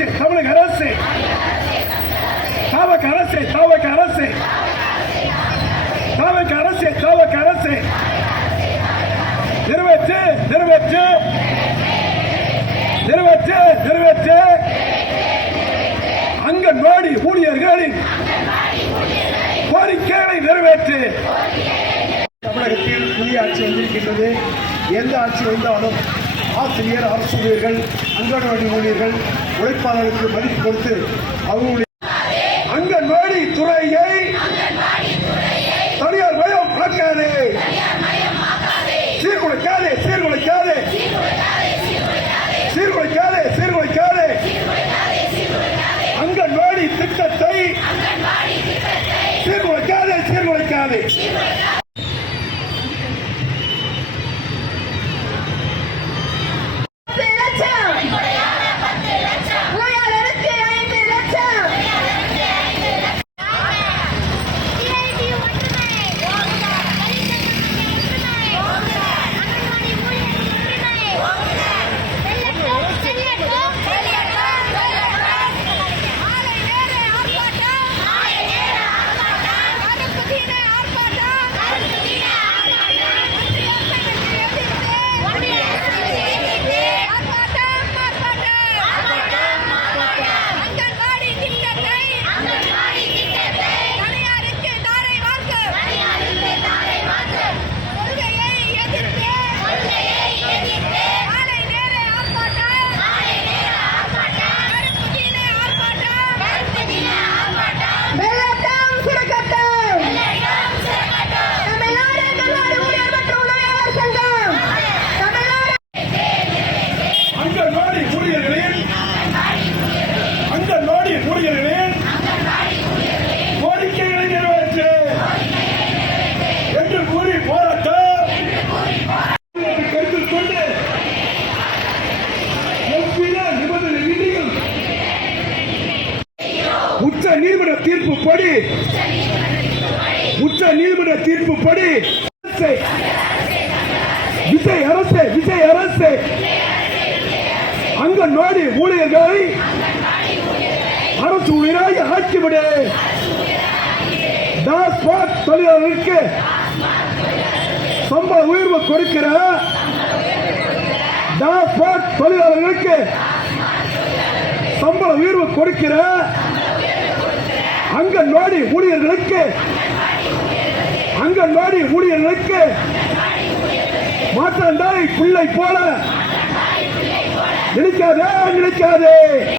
அரசு தமிழக அரசு தாவக அரசு தாவக அரசு தாவக அரசு தாவக அரசு நிறைவேற்று நிறைவேற்று நிறைவேற்று நிறைவேற்று அங்கன்வாடி ஊழியர்களின் கோரிக்கைகளை நிறைவேற்று. தமிழகத்தில் புதிய ஆட்சி வந்திருக்கின்றது. எந்த ஆட்சி வந்தாலும் ஆசிரியர் அரசு ஊழியர்கள் அங்கன்வாடி ஊழியர்கள் உழைப்பாளர்களுக்கு மதிப்பு கொடுத்து அவர்களுடைய அங்கன்வாடி துறையை தனியார் மயம் ஆக்காதே, சீர்குலைக்காதே சீர்குலைக்காதே சீர்குலைக்காதே சீர்குலைக்காதே. அங்கன்வாடி திட்டத்தை சீர்குலைக்காதே சீர்குலைக்காதே. உச்ச நீதிமன்ற தீர்ப்புப்படி உச்ச நீதிமன்ற தீர்ப்புப்படி விஜய் அரசு விஜய் அரசு அங்கன்வாடி ஊழியர்களை அரசு ஊழியராக ஆக்கிவிடு. டாஸ்மாக் தொழிலாளர்களுக்கு சம்பள உயர்வு கொடுக்கிற டாஸ்மாக் தொழிலாளர்களுக்கு சம்பள உயர்வு கொடுக்கிற அங்கன்வாடி ஊழியர்களுக்கு மாற்றாண்டாய் பிள்ளை போல நினைக்காதே நினைக்காதே.